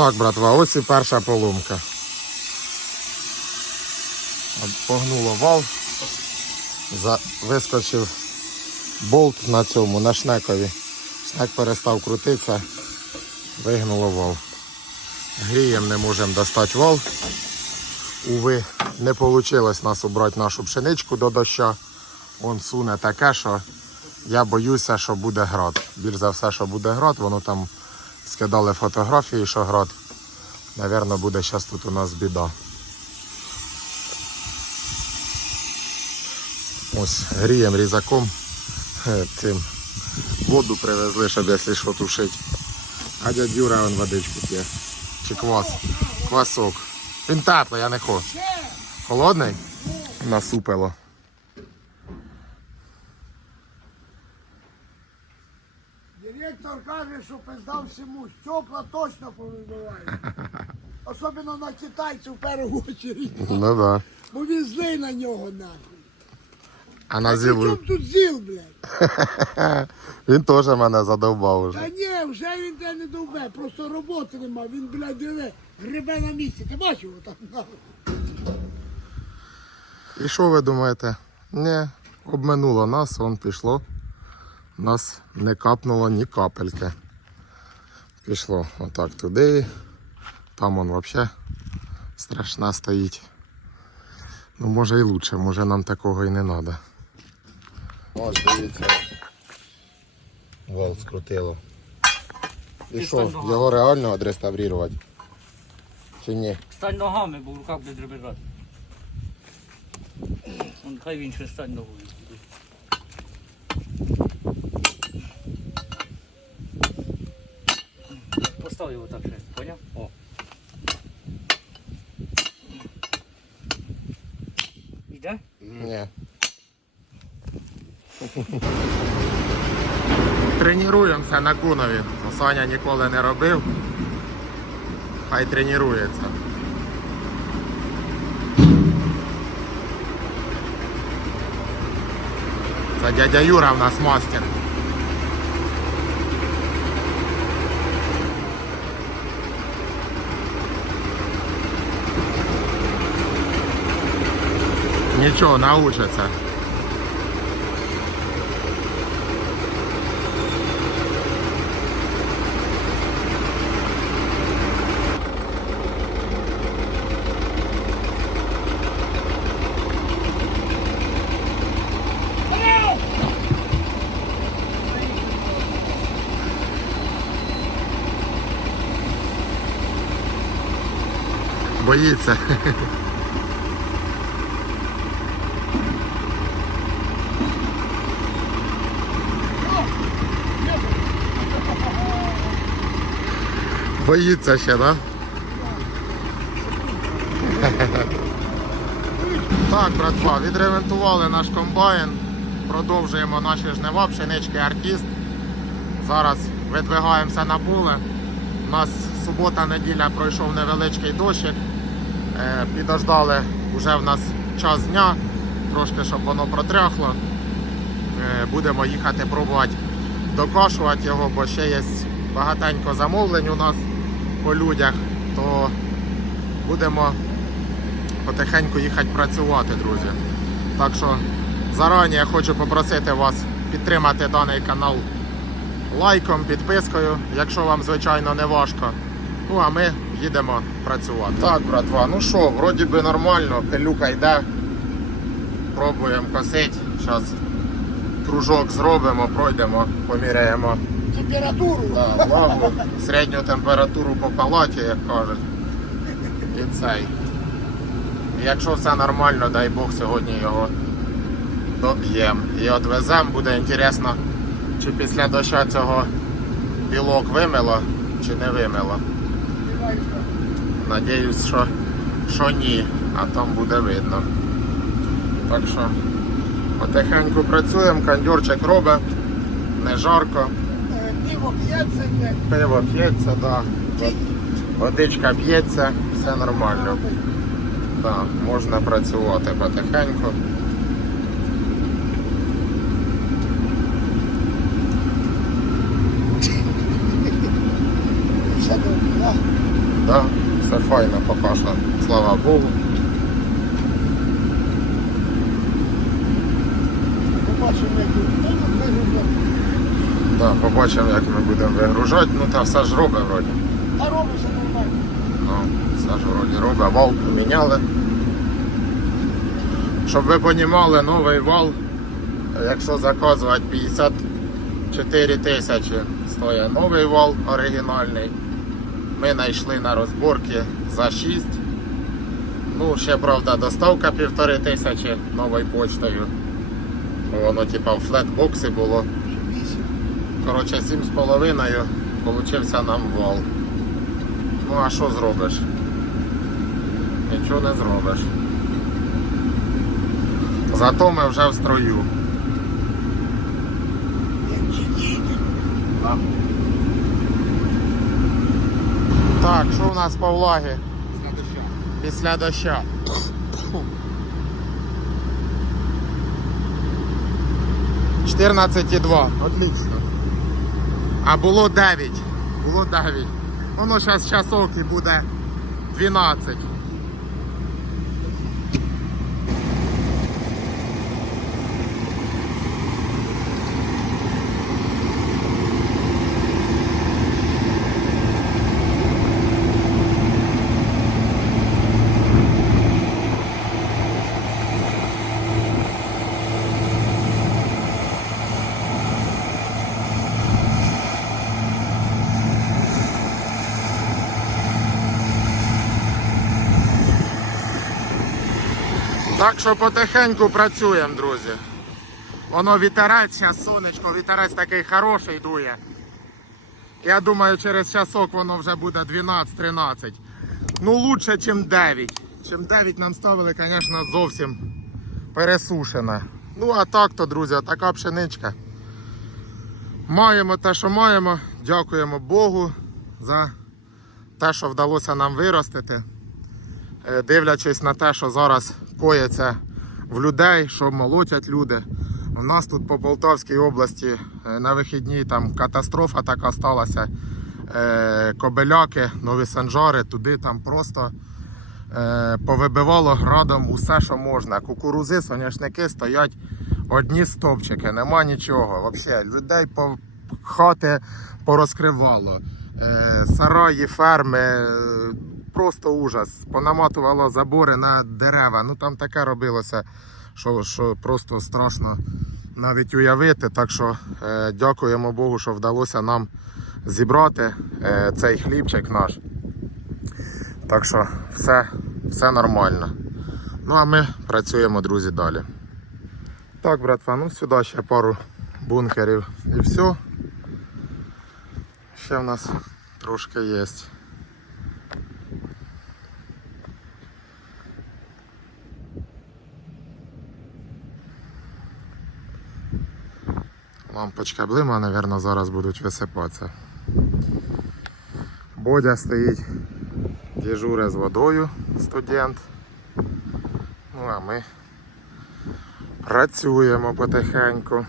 Так, братва, ось і перша поломка. Погнуло вал. За... Вискочив болт на цьому, на шнекові. Шнек перестав крутитися, вигнуло вал. Грієм не можемо достати вал. Уви, не вийшло нас убрати нашу пшеничку до доща. Он суне таке, що я боюся, що буде град. Більш за все, що буде град, воно там скидали фотографії, що град. Навірно, буде зараз тут у нас біда. Ось грієм різаком е, цим воду привезли, щоб якщо що тушить. А дядь Юра вон водичку п'є. Чи квас? Квасок. Він теплий, я не хочу. Холодний? Насупило. Каже, що пиздав всьому, стекла точно повибивають. Особливо на китайців в першу чергу. Ну да. Бо він злий на нього нахуй. А на При чому зілу тут зіл, блядь? він теж мене задовбав Та ні, вже він де не довбе, просто роботи нема. Він, блядь, диви, грибе на місці. Ти бачив його там нахуй? І що ви думаєте? Ні, обминуло нас, вон пішло. Нас не капнуло ні капельки. Пішло отак туди. Там он взагалі страшна стоїть. Ну може і лучше, може нам такого і не треба. Ось дивіться. Вал скрутило. І що, його реально відреставрувати? Чи ні? Стань ногами, бо в руках буде дребезжати. Он хай він ще стань ногою. Постав його так ще, поняв? О. Іде? Ні. Тренуємося на кунові. Саня ніколи не робив. Хай тренується. Це дядя Юра в нас мастер. Нічого, научиться. Боїться. Боїться ще, да? Так, братва, відремонтували наш комбайн. Продовжуємо наші жнива, пшенички артист. Зараз видвигаємося на поле. У нас субота-неділя пройшов невеличкий дощик. Е, Підождали вже в нас час дня, трошки щоб воно протряхло. Е, Будемо їхати пробувати докашувати його, бо ще є багатенько замовлень у нас по людях, то будемо потихеньку їхати працювати, друзі. Так що зарані я хочу попросити вас підтримати даний канал лайком, підпискою, якщо вам, звичайно, не важко. Ну а ми їдемо працювати. Так, братва, ну що, вроді би нормально, пилюка йде. Пробуємо косити. Зараз кружок зробимо, пройдемо, поміряємо Температуру. да, середню температуру по палаті, як кажуть. І цей. Якщо все нормально, дай Бог сьогодні його доб'ємо. І відвеземо, буде інтересно, чи після дощу цього білок вимило, чи не вимило. Надіюсь, що, що ні, а там буде видно. Так що потихеньку працюємо, кондьорчик робить, не жарко. Пиво п'ється. Пиво п'ється, да. водичка п'ється, все нормально. Да, можна працювати потихеньку. Все добре, да? файно поки що, слава Богу. Побачимо, як він вигрузив. Да, побачимо, як ми будемо вигружати. Ну та все ж робить вроді. А робиться нормально. Ну, все ж вроді робить. Вал поміняли. Щоб ви розуміли, новий вал, якщо заказувати 54 тисячі, стоїть новий вал оригінальний. Ми знайшли на розборки за 6. Ну, ще правда доставка півтори тисячі новою почтою. Воно типа в флетбоксі було. Коротше, 7,5 получився нам вал. Ну а що зробиш? Нічого не зробиш. Зато ми вже в строю. Так, що у нас по влагі? Після доща. Чотирнадцять і два. Отлично. А було 9. Було 9. Воно зараз часок і буде 12. Так що потихеньку працюємо, друзі. Воно вітерець, зараз сонечко, вітерець такий хороший дує. Я думаю, через часок воно вже буде 12-13. Ну лучше, ніж 9. Чим 9 нам ставили, звісно, зовсім пересушена. Ну а так то, друзі, така пшеничка. Маємо те, що маємо. Дякуємо Богу за те, що вдалося нам виростити. Е, дивлячись на те, що зараз коїться в людей, що молотять люди. У нас тут по Полтавській області е, на вихідні там катастрофа така сталася. Е, Кобеляки, нові санжари, туди там просто повибивало градом усе, що можна. Кукурузи, соняшники стоять одні стовпчики, нема нічого. Взагалі, людей по хати порозкривало. Сараї, ферми, просто ужас. Понаматувало забори на дерева. Ну там таке робилося, що, що просто страшно навіть уявити. Так що е, дякуємо Богу, що вдалося нам зібрати е, цей хлібчик наш. Так що все, все нормально. Ну а ми працюємо, друзі, далі. Так, братва, ну сюди ще пару бункерів і все. Ще в нас трошки є. Лампочка блима, мабуть, зараз будуть висипатися. Бодя стоїть, дежуре з водою, студент. Ну а ми працюємо потихеньку.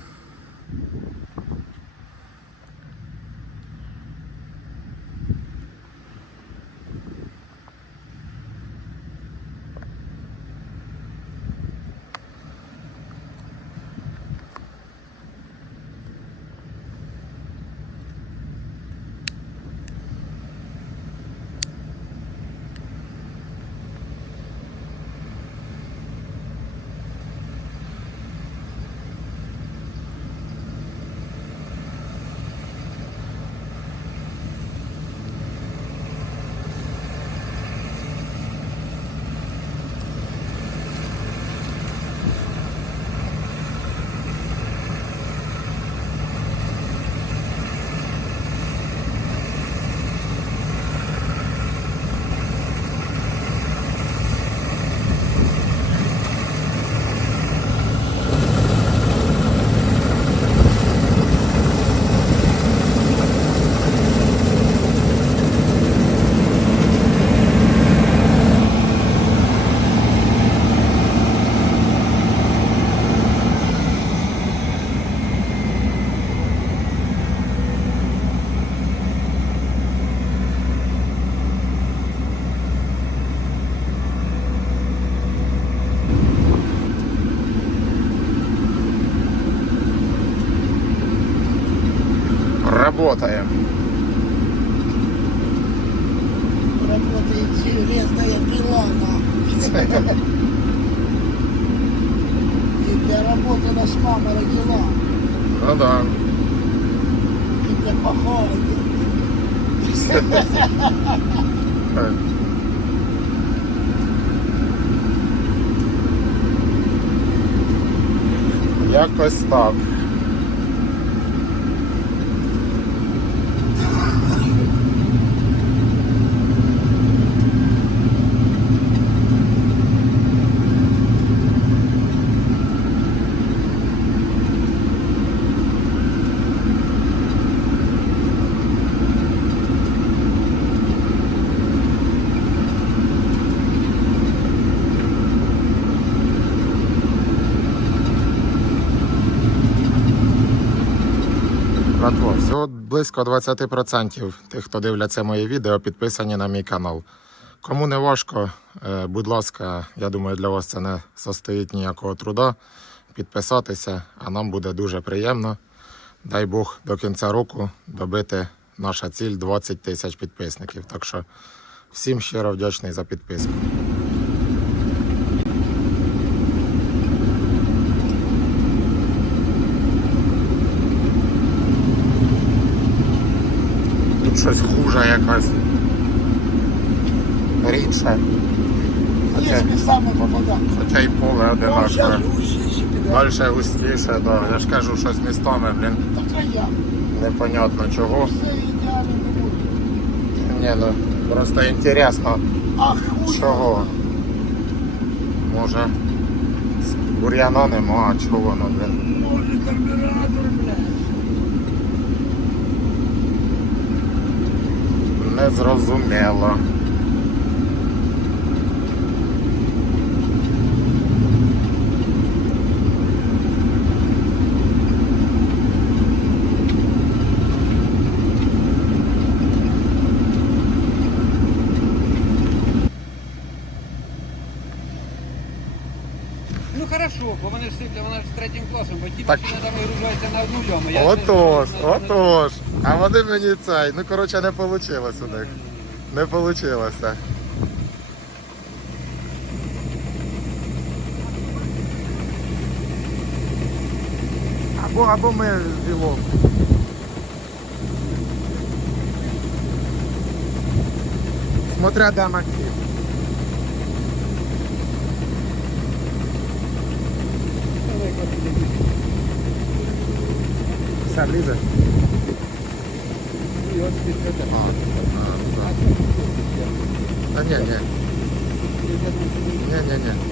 Работаем. Работает железная пила, нахуй. И для работы нас мама родила. Ну да. И для похода. Якось так. Близько 20% тих, хто дивляться мої відео, підписані на мій канал. Кому не важко, е, будь ласка, я думаю, для вас це не состоїть ніякого труда. Підписатися, а нам буде дуже приємно. Дай Бог до кінця року добити наша ціль 20 тисяч підписників. Так що всім щиро вдячний за підписку. Щось хуже якось. Рідше. Есть местами попадать. Хоча й поле одинакове. Далі густіше, да. Я ж кажу, щось містами, блін, непонятно чого. Не ну просто інтересно, чого. Може. Бур'яна нема, а чого воно, блін. Може карбюратор, блядь. Незрозуміло. Ну хорошо, бо вони ж сиплять, вона ж з третім класом, бо ті Так. машини там вигружаються на одну льому. Я Отож, не- не- отож. А вони мені цей. Ну, коротше, не вийшло у них. Не вийшло. Або, або ми з ділом. Смотря де Максим. Все, влізе? А, а, так. Та ні, ні.